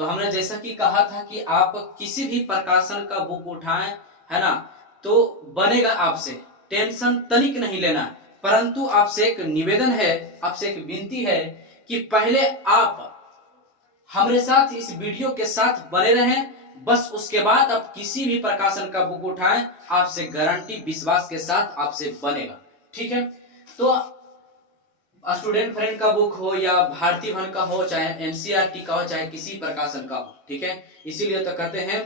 तो हमने जैसा कि कहा था कि आप किसी भी प्रकाशन का बुक उठाएं, है ना, तो बनेगा आपसे, टेंशन तनिक नहीं लेना है। परंतु आपसे एक निवेदन है, आपसे एक विनती है कि पहले आप हमारे साथ इस वीडियो के साथ बने रहें, बस उसके बाद आप किसी भी प्रकाशन का बुक उठाएं, आपसे गारंटी विश्वास के साथ आपसे बनेगा। ठीक है, तो स्टूडेंट फ्रेंड का बुक हो या भारतीय भवन का हो, चाहे एनसीईआरटी का हो, चाहे किसी प्रकाशन का हो, ठीक है। इसीलिए तो कहते हैं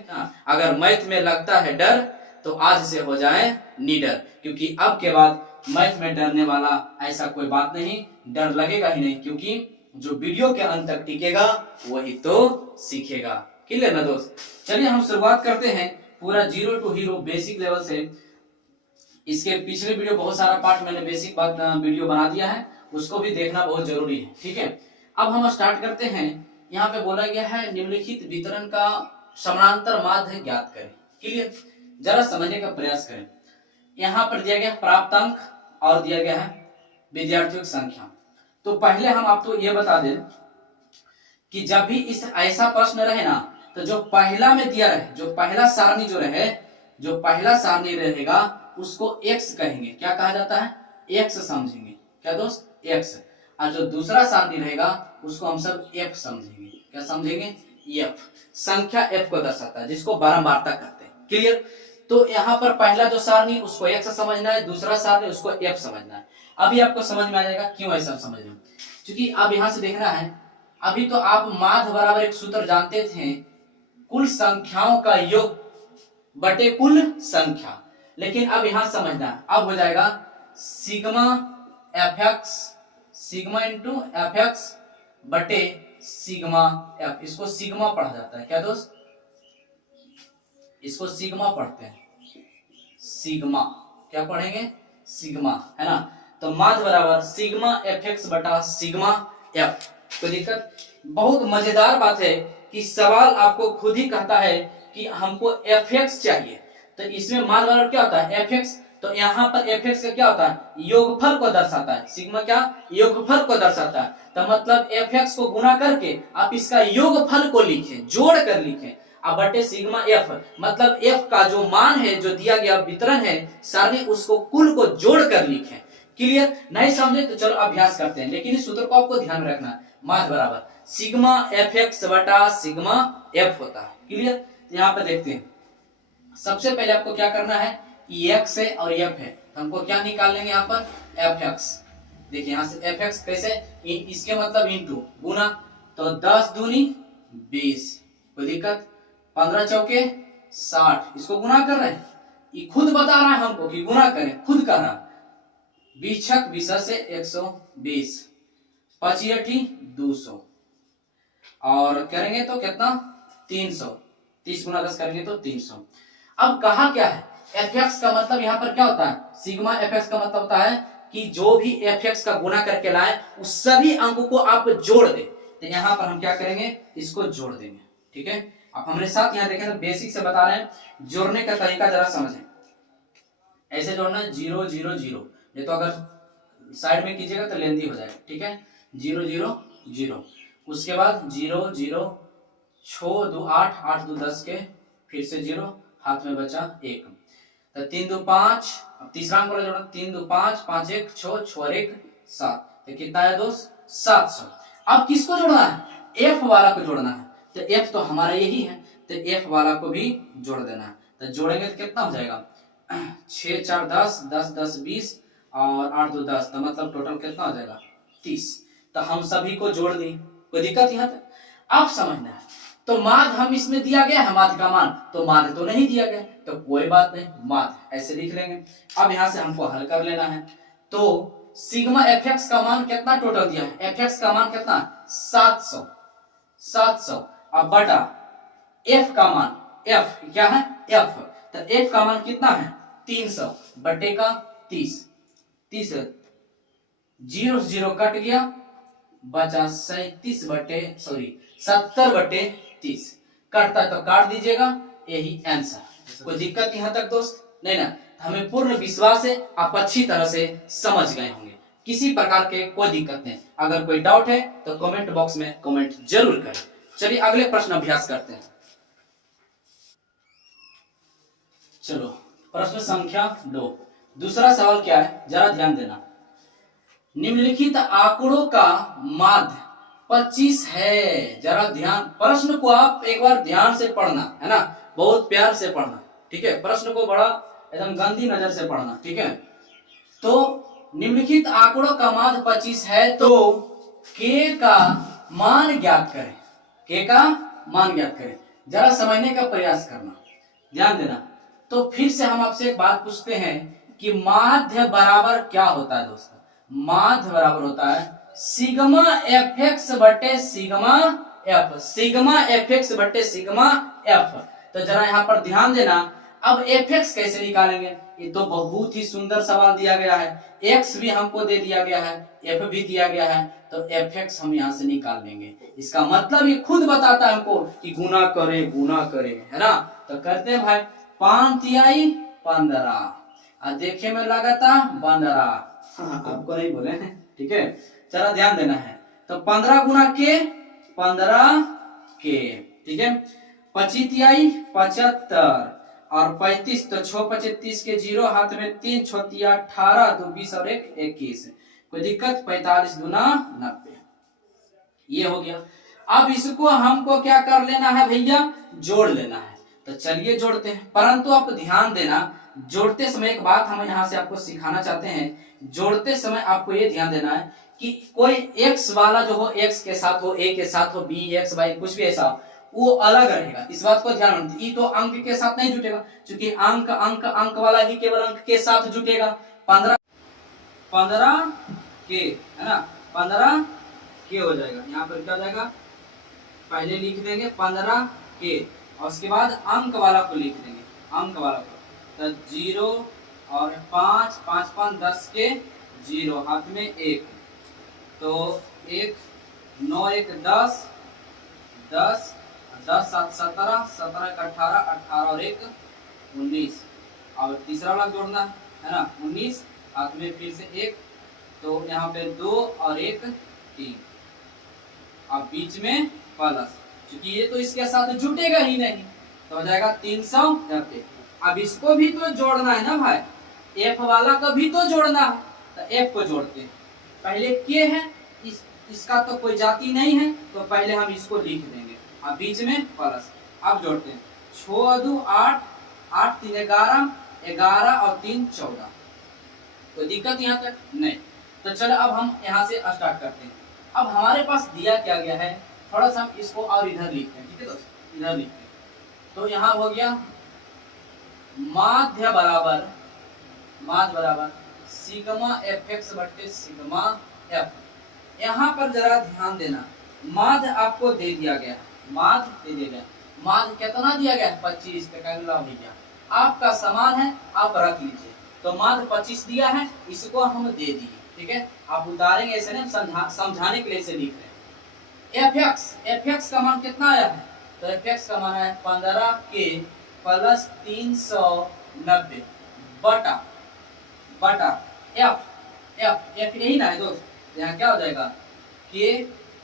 अगर मैथ में लगता है डर तो आज से हो जाए निडर, क्योंकि अब के बाद मैथ में डरने वाला ऐसा कोई बात नहीं, डर लगेगा ही नहीं, क्योंकि जो वीडियो के अंत तक टिकेगा वही तो सीखेगा। क्लियर ना दोस्त? चलिए हम शुरुआत करते हैं पूरा zero to hero basic level से। इसके पिछले वीडियो बहुत सारा पार्ट मैंने बेसिक बात वीडियो बना दिया है, उसको भी देखना बहुत जरूरी है। ठीक है, अब हम स्टार्ट करते हैं। यहाँ पे बोला गया है निम्नलिखित वितरण का समानांतर माध्य ज्ञात करें। क्लियर? जरा समझने का प्रयास करें। यहाँ पर दिया गया प्राप्तांक और दिया गया है विद्यार्थियों की संख्या। तो पहले हम आपको ये बता दें कि जब भी इस ऐसा प्रश्न रहे ना, तो जो पहला में दिया रहे, जो पहला सारणी जो रहे, जो पहला सारणी रहेगा उसको x कहेंगे। क्या कहा जाता है? x समझेंगे। क्या दोस्त? x। और जो दूसरा सारणी रहेगा उसको हम सब f समझेंगे। क्या समझेंगे? f। संख्या f को दर्शाता है, जिसको बारंबारता कहते हैं। क्लियर? तो यहाँ पर पहला जो सारणी उसको x समझना है, दूसरा सारणी उसको f समझना है। अभी आपको समझ में आ जाएगा क्यों ऐसा समझ रहे हैं, क्योंकि अब यहाँ से देखना है। अभी तो आप माध्य बराबर एक सूत्र जानते थे, कुल संख्याओं का योग बटे कुल संख्या, लेकिन अब यहां समझना है, अब हो जाएगा sigma F x, sigma into F x बटे सिग्मा एफ। इसको सिग्मा पढ़ा जाता है। क्या दोस्त? इसको सिग्मा पढ़ते हैं, सिग्मा। क्या पढ़ेंगे? सिग्मा, है ना। तो माध्य बराबर सिग्मा एफ एक्स बटा सिग्मा एफ। तो दिक्कत, बहुत मजेदार बात है कि सवाल आपको खुद ही कहता है कि हमको एफ एक्स चाहिए, तो इसमें माध्य बराबर क्या होता है? F x. तो यहाँ पर एफ एक्स का क्या होता है? योगफल को दर्शाता है। सिग्मा क्या? योगफल को दर्शाता है। तो मतलब एफ एक्स को गुना करके आप इसका योगफल को लिखें, जोड़ कर लिखें, अब बटे सिग्मा एफ, मतलब एफ का जो मान है, जो दिया गया वितरण है सारणी, उसको कुल को जोड़ कर लिखें। क्लियर? नहीं समझे तो चलो अभ्यास करते हैं, लेकिन इस सूत्र को आपको ध्यान में रखना है। माध्य बराबर सिग्मा एफ एक्स बटा सिग्मा एफ होता है। क्लियर? यहाँ पे देखते हैं, सबसे पहले आपको क्या करना है, एक्स है और एफ है, तो हमको क्या निकाल लेंगे यहाँ पर? F x. देखिए यहाँ से एफ एक्स कैसे, इसके मतलब इंटू गुना, तो 10 दूनी 20, कोई दिक्कत? 15 चौके 60, इसको गुना कर रहे हैं, ये खुद बता रहा है हमको कि गुना करें, खुद कर रहा। 20 छक 20 से 120, 25 200, और करेंगे तो कितना? 300, 30 गुना 10 करेंगे तो 300। अब कहा क्या है? एफ एक्स का मतलब यहाँ पर क्या होता है? सिग्मा एफ एक्स का मतलब होता है कि जो भी एफ एक्स का गुना करके लाए उस सभी अंकों को आप जोड़ दे। तो यहाँ पर हम क्या करेंगे? इसको जोड़ देंगे। ठीक है, आप हमारे साथ यहाँ देखें तो बेसिक से बता रहे हैं, जोड़ने का तरीका जरा समझें। ऐसे जोड़ना है 0 0 0, ये तो अगर साइड में कीजिएगा तो लेंथी हो जाएगा। ठीक है, 0 0 0, उसके बाद 0 0 6 2 8 8 2 10 के, फिर से 0, हाथ में बचा 1, तो 3 2 5, अब तीसरा अंक जोड़ना, 3 2 5 5 1 6 6 1 7, तो कितना है दोस्त? 700। अब किसको जोड़ना है? एफ वाला को जोड़ना है, तो एफ तो हमारा यही है, तो एफ वाला को भी जोड़ देना है। तो जोड़ेंगे तो कितना हो जाएगा? 6 4 10 10 10 20 और 8 2 10, तो मतलब टोटल कितना हो जाएगा? 30। तो हम सभी को जोड़ दी, कोई दिक्कत यहाँ पे? अब समझना है, तो माध्य हम इसमें दिया गया है, माध्य का मान, तो माध्य तो नहीं दिया गया, तो कोई बात नहीं, माध्य ऐसे लिख लेंगे। अब यहां से हमको हल कर लेना है, तो सिग्मा एफ एक्स का मान कितना टोटल दिया है? एफ एक्स का मान कितना? 700, 700। अब बटा एफ का मान, एफ क्या है? एफ, तो एफ का मान कितना है? 300 बटे का 30, 30 0 0 कट गया, बचा 37 बटे 70 बटे 30, कटता तो काट दीजिएगा, यही आंसर। कोई दिक्कत यहाँ तक दोस्त? नहीं ना? हमें पूर्ण विश्वास है आप अच्छी तरह से समझ गए होंगे, किसी प्रकार के कोई दिक्कत नहीं। अगर कोई डाउट है तो कमेंट बॉक्स में कमेंट जरूर करें। चलिए अगले प्रश्न अभ्यास करते हैं। चलो प्रश्न संख्या 2, दूसरा सवाल क्या है जरा ध्यान देना। निम्नलिखित आंकड़ों का माध्य 25 है। जरा ध्यान, प्रश्न को आप एक बार ध्यान से पढ़ना है ना, बहुत प्यार से पढ़ना, ठीक है। प्रश्न को बड़ा एकदम गंदी नजर से पढ़ना, ठीक है। तो निम्नलिखित आंकड़ों का माध्य 25 है, तो के का मान ज्ञात करें। के का मान ज्ञात करें, जरा समझने का प्रयास करना, ध्यान देना। तो फिर से हम आपसे एक बात पूछते हैं कि माध्य बराबर क्या होता है दोस्तों। माध्य बराबर होता है सिग्मा एफ एक्स बटे sigma F, sigma F x बटे सिग्मा एफ। तो जरा यहाँ पर ध्यान देना। अब एफ एक्स कैसे निकालेंगे, ये तो बहुत ही सुंदर सवाल दिया गया है। एक्स भी हमको दे दिया गया है, एफ भी दिया गया है, तो एफ एक्स हम यहाँ से निकाल लेंगे। इसका मतलब ये खुद बताता है हमको कि गुना करे, गुना करे, है ना। तो करते हैं भाई, 5 तिहाई 15, और देखे में लगाता 15, आपको नहीं बोले, ठीक है। जरा ध्यान देना है। तो 15 गुना के 15 के, ठीक है। 25 तिहाई 75 और 35, तो 6 25 30 के 0, हाथ में 3 6 18, 2 20 और 1 21, कोई दिक्कत। 45 दूना 90, ये हो गया। अब इसको हमको क्या कर लेना है भैया, जोड़ लेना है। तो चलिए जोड़ते हैं, परंतु आप ध्यान देना, जोड़ते समय एक बात हम यहाँ से आपको सिखाना चाहते हैं। जोड़ते समय आपको ये ध्यान देना है कि कोई x वाला जो हो x के साथ हो, a के साथ हो, b x y कुछ भी ऐसा वो अलग रहेगा, इस बात को ध्यान रखना। ये तो अंक के साथ नहीं जुटेगा, क्योंकि अंक अंक अंक वाला ही केवल अंक के साथ जुटेगा। 15 के, है ना, 15 के हो जाएगा। यहाँ पर क्या हो जाएगा, पहले लिख देंगे 15 के, और उसके बाद अंक वाला को लिख देंगे, अंक वाला को। तो 0 और 5 5 5 10 के 0, हाथ में 1, तो 1 9 1 10 10 10 7 17 17 1 18 18 और 1 19, और तीसरा वाला जोड़ना है ना, 19, हाथ में फिर से 1, तो यहाँ पे 2 और 1 3, अब बीच में प्लस, क्योंकि ये तो इसके साथ जुटेगा ही नहीं, तो हो जाएगा 390। अब इसको भी तो जोड़ना है ना भाई, एफ वाला को भी तो जोड़ना है, तो एफ को जोड़ते हैं। पहले के है, इसका तो कोई जाति नहीं है, तो पहले हम इसको लिख देंगे, अब बीच में प्लस। अब जोड़ते हैं, 6 2 8 8 3 11 11 और 3 14, तो दिक्कत यहाँ तक नहीं। तो चलो अब हम यहाँ से स्टार्ट करते हैं। अब हमारे पास दिया क्या गया है, थोड़ा सा हम इसको और इधर लिखते हैं, ठीक है दोस्तों, इधर लिखते हैं। तो यहाँ हो गया माध्य बराबर सिग्मा एफ एक्स बटे सिग्मा एफ। यहाँ पर जरा ध्यान देना, माध्य आपको दे दिया गया, माध्य दे दिया गया। माध्य कितना दिया गया, 25 का भैया आपका समान है, आप रख लीजिए। तो माध्य 25 दिया है, इसको हम दे दिए, ठीक है। आप उतारेंगे ऐसे नहीं, समझाने के लिए इसे लिख रहे हैं। एफ एक्स का मान कितना आया है, तो एफ एक्स का मान है 15 के प्लस 390 बटा एफ यही ना है दोस्त। यहाँ क्या हो जाएगा, के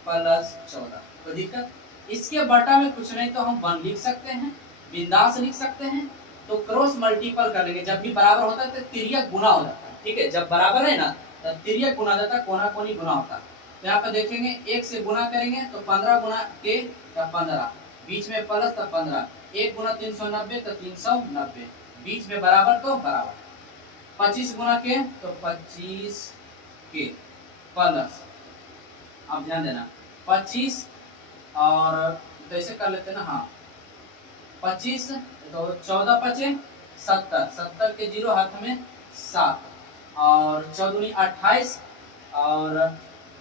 प्लस 14, तो दिक्कत। इसके बटा में कुछ नहीं तो हम 1 लिख सकते हैं, बिंदास लिख सकते हैं। तो क्रॉस मल्टीपल कर लेंगे, जब भी बराबर होता है तो तिर्यक गुना हो जाता है, ठीक है। जब बराबर है ना तो तिर्यक गुना जाता है, कोना कोनी गुना होता है। तो यहाँ पर देखेंगे 1 से गुना करेंगे तो 15 गुना के तो 15, बीच में प्लस तो 15, 1 गुना 390 तो 390, बीच में बराबर तो बराबर। 25 गुना के तो 25 के प्लस, अब ध्यान देना 25 और तो ऐसे कर लेते हैं ना, हाँ 25 तो 14 5 70, 70 के 0, हाथ में 7, और 14 28 और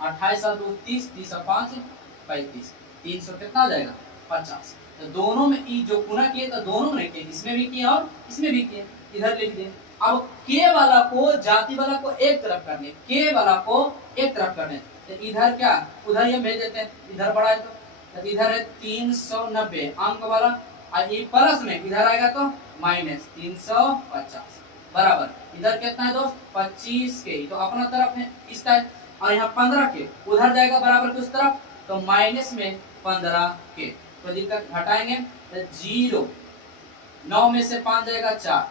28 और 2 30, 30 और 5 35, 300 कितना आ जाएगा 50। तो दोनों में ई जो गुना किए तो दोनों में किए, इसमें भी किए और इसमें भी किए, इधर लिख दिए। अब के वाला को, जाति वाला को एक तरफ करने, के वाला को एक तरफ करने, तो इधर क्या, उधर ये भेज देते हैं, इधर बड़ा है तो इधर है 390 अंक वाला, और ये प्लस में इधर आएगा तो माइनस 350 बराबर। इधर कितना है दोस्त, 25 के, तो अपना तरफ है इस टाइप, और यहाँ 15 के उधर जाएगा बराबर के उस तरफ, तो माइनस में 15 के। कोई दिक्कत, घटाएंगे तो 0, 9 में से 5 जाएगा 4,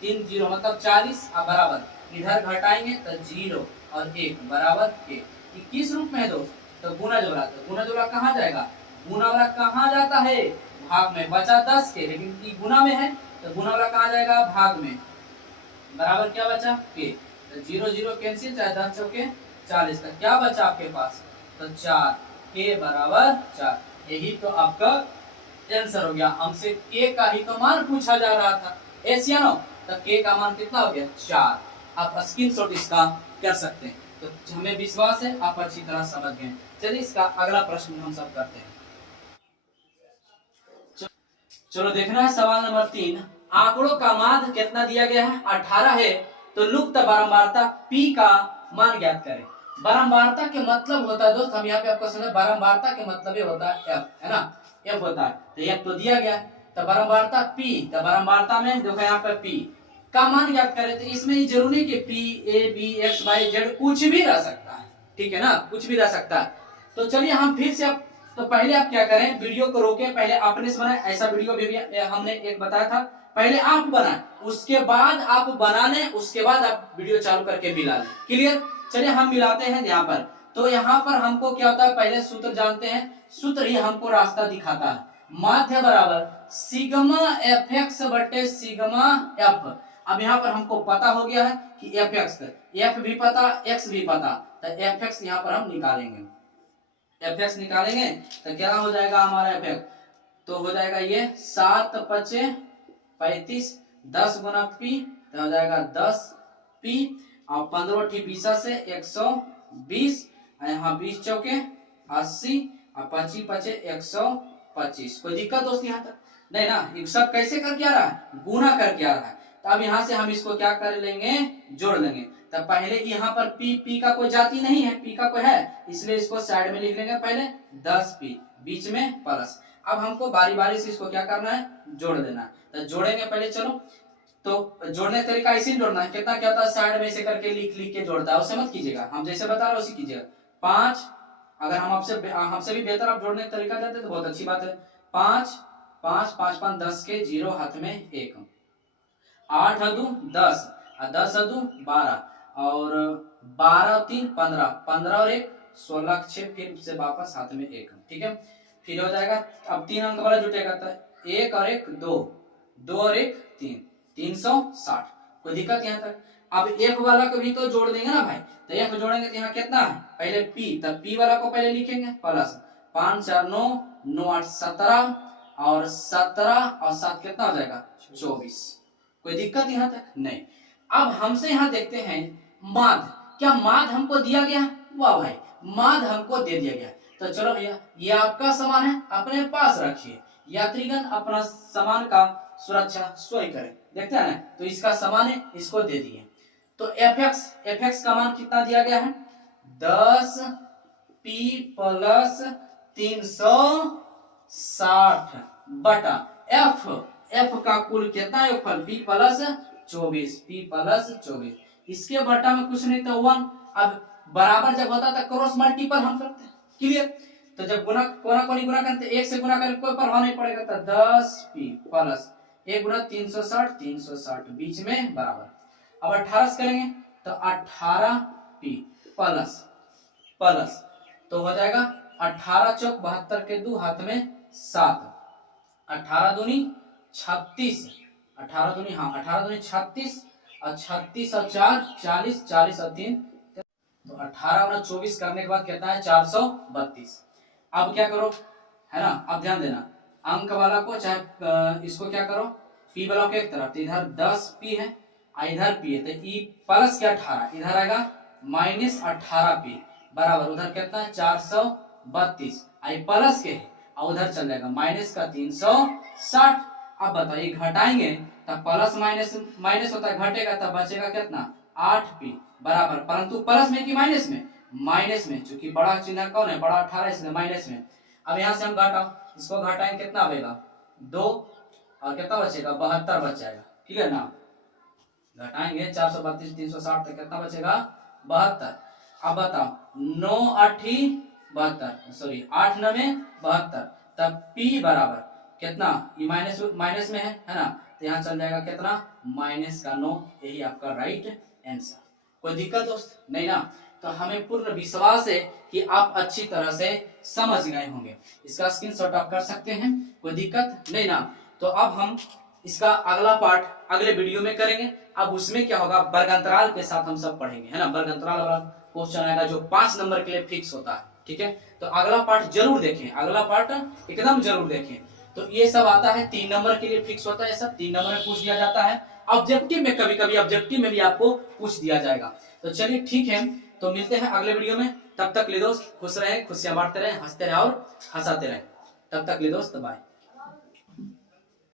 3 0 मतलब 40 और बराबर इधर घटाएंगे तो 0 और 1 बराबर के। किस रूप में है दोस्त, तो गुना जोड़ा। तो गुना जोड़ा कहाँ जाएगा, गुना वाला कहाँ जाता है, भाग में। बचा 10 के, लेकिन की गुना में है तो गुना वाला कहाँ जाएगा, भाग में। बराबर क्या बचा, के। तो 0 0 कैंसिल, चाहे 10 चौके 40 का क्या बचा आपके पास, तो 4, के बराबर 4। यही तो आपका आंसर हो गया। हमसे के का ही तो मान पूछा जा रहा था, ऐसे नो, तो के का मान कितना हो गया, 4। आप स्क्रीनशॉट इसका कर सकते हैं। तो हमें विश्वास है आप अच्छी तरह समझ गए। चलिए इसका अगला प्रश्न हम सब करते हैं। चलो देखना है सवाल नंबर 3। आंकड़ों का माध्य कितना दिया गया है, 18 है। तो लुप्त बारंबारता P का मान ज्ञात करें। बारंबारता के मतलब होता है दोस्त, हम यहाँ पे आपको समझ, बारंबारता के मतलब ये होता है F, है ना, F होता है। तो F तो दिया गया, तो बारंबारता P, तो बारंबारता में देखो यहाँ पे P का मान ज्ञात करें। तो इसमें ये जरूरी है कि P A B X Y Z कुछ भी रह सकता है, ठीक है ना, कुछ भी रह सकता है। तो चलिए हम फिर से तो पहले आप क्या करें, वीडियो को रोकें, पहले अपने से बनाए। ऐसा वीडियो भी हमने एक बताया था, पहले आप बनाएं, उसके बाद आप बना लें, उसके बाद आप वीडियो चालू करके मिला लें। क्लियर, चलिए हम मिलाते हैं यहाँ पर। तो यहाँ पर हमको क्या होता है, पहले सूत्र जानते हैं। सूत्र ही हमको रास्ता दिखाता है। माध्य बराबर सिग्मा एफ एक्स बटे सिग्मा एफ। अब यहाँ पर हमको पता हो गया है कि एफ एक्स, एफ भी पता, एक्स भी पता, तो एफ एक्स यहाँ पर हम निकालेंगे। एफ एक्स निकालेंगे तो क्या हो जाएगा हमारा एफ एक्स, तो हो जाएगा ये 7 5 35, 10 गुना पी तो हो जाएगा 10 पी, और 15 ठी 20 से 120, यहाँ 20 चौके 80, और 25 5 125। कोई दिक्कत दोस्त यहाँ तक नहीं ना, ये सब कैसे करके आ रहा है, गुना करके आ रहा है। तो अब यहाँ से हम इसको क्या कर लेंगे, जोड़ लेंगे। तो पहले यहाँ पर पी का कोई जाति नहीं है, पी का कोई है, इसलिए इसको साइड में लिख लेंगे पहले 10 पी, बीच में प्लस। अब हमको बारी बारी से इसको क्या करना है, जोड़ देना। तो जोड़ेंगे पहले, चलो। तो जोड़ने का तरीका ऐसे ही जोड़ना है, कितना क्या होता है, साइड में से करके लिख लिख के जोड़ता है, उसे मत कीजिएगा, हम जैसे बता रहे उसी कीजिएगा। 5, अगर हम हमसे भी बेहतर आप जोड़ने का तरीका जानते तो बहुत अच्छी बात है। 5 5 5 5 10 के 0 हाथ में 1, 8 अदू 10, 10 अदू 12, और 12 3 15, 15 और 1 16 6, फिर से वापस हाथ में 1, ठीक है। फिर हो जाएगा, अब 3 अंक वाला जुटेगा तो 1 और 1 2, 2 और 1 3, 360। कोई दिक्कत यहाँ तक। अब एक वाला को भी तो जोड़ देंगे ना भाई, तो एक जोड़ेंगे तो यहाँ कितना है, पहले P, तब P वाला को पहले लिखेंगे प्लस 5 4 9, 9 8 17, और 17 और 7 कितना हो जाएगा, 24। कोई दिक्कत यहाँ तक नहीं। अब हमसे यहाँ देखते हैं माध्य, क्या माध्य हमको दिया गया, वाह भाई माध्य हमको दे दिया गया। तो चलो भैया ये आपका सामान है, अपने पास रखिए, यात्रीगण अपना सामान का सुरक्षा स्वयं करें। देखते हैं ना, तो इसका सामान है, इसको दे दिए। तो एफ एक्स का मान कितना दिया गया है, 10 पी प्लस 360 बटा एफ का कुल कितना है, पी प्लस 24, पी प्लस 24, इसके बटा में कुछ नहीं तो 1। अब बराबर जब होता था क्रॉस मल्टीपल हम करते हैं, क्लियर। तो जब गुना कोना कोनी गुना करते, एक से गुना करके कोई प्रभाव नहीं पड़ेगा। तो 10 पी प्लस 1 गुना 360, 360 बीच में बराबर। अब 18 से करेंगे तो 18 पी प्लस प्लस, तो हो जाएगा 18 चौक 72 के 2 हाथ में 7, 18 दूनी 36, 18 दूनी हाँ 18 दूनी 36, और 36 और 4 40, 40 और 3, तो 18 और 24 करने के बाद कितना है, 432। अब क्या करो, है ना, अब ध्यान देना, अंक वाला को चाहे इसको क्या करो, पी वाला को एक तरफ, तो इधर 10 पी है, इधर पी है, तो ई प्लस क्या 18, इधर आएगा माइनस 18 पी बराबर, उधर कितना है 432, आई प्लस के है, और उधर चल जाएगा माइनस का 360। अब बताइए घटाएंगे तब प्लस माइनस माइनस होता है, घटेगा तब बचेगा कितना 8 पी बराबर, परंतु प्लस में कि माइनस में, माइनस में, चूंकि बड़ा चिन्ह कौन है, बड़ा 18 इसलिए माइनस में। अब यहाँ से हम घटाओ, इसको घटाएंगे कितना बचेगा 2, और कितना बचेगा 72 बच जाएगा, ठीक है ना। घटाएंगे 432 360 तक कितना बचेगा 72। अब बताओ 9 8 72, सॉरी 8 9 72, तब P बराबर कितना, ये माइनस माइनस में है ना, तो यहाँ चल जाएगा कितना -9, यही आपका राइट आंसर। कोई दिक्कत दोस्त नहीं ना? तो हमें पूर्ण विश्वास है कि आप अच्छी तरह से समझ गए होंगे। इसका स्क्रीनशॉट आप कर सकते हैं, कोई दिक्कत नहीं ना? तो अब हम इसका अगला पार्ट अगले वीडियो में करेंगे। अब उसमें क्या होगा, वर्गांतराल के साथ हम सब पढ़ेंगे, है ना। वर्गांतराल वाला क्वेश्चन आएगा जो 5 नंबर के लिए फिक्स होता है, ठीक है। तो अगला पार्ट जरूर देखें, अगला पार्ट एकदम जरूर देखें। तो ये सब आता है 3 नंबर के लिए फिक्स होता है, सब 3 नंबर में पूछ दिया जाता है। ऑब्जेक्टिव में कभी कभी ऑब्जेक्टिव में भी आपको पूछ दिया जाएगा। तो चलिए ठीक है, तो मिलते हैं अगले वीडियो में। तब तक ले दोस्त खुश रहे, खुशियां बांटते रहे, हंसते रहे और हंसाते रहे। तब तक ले दोस्त बाय।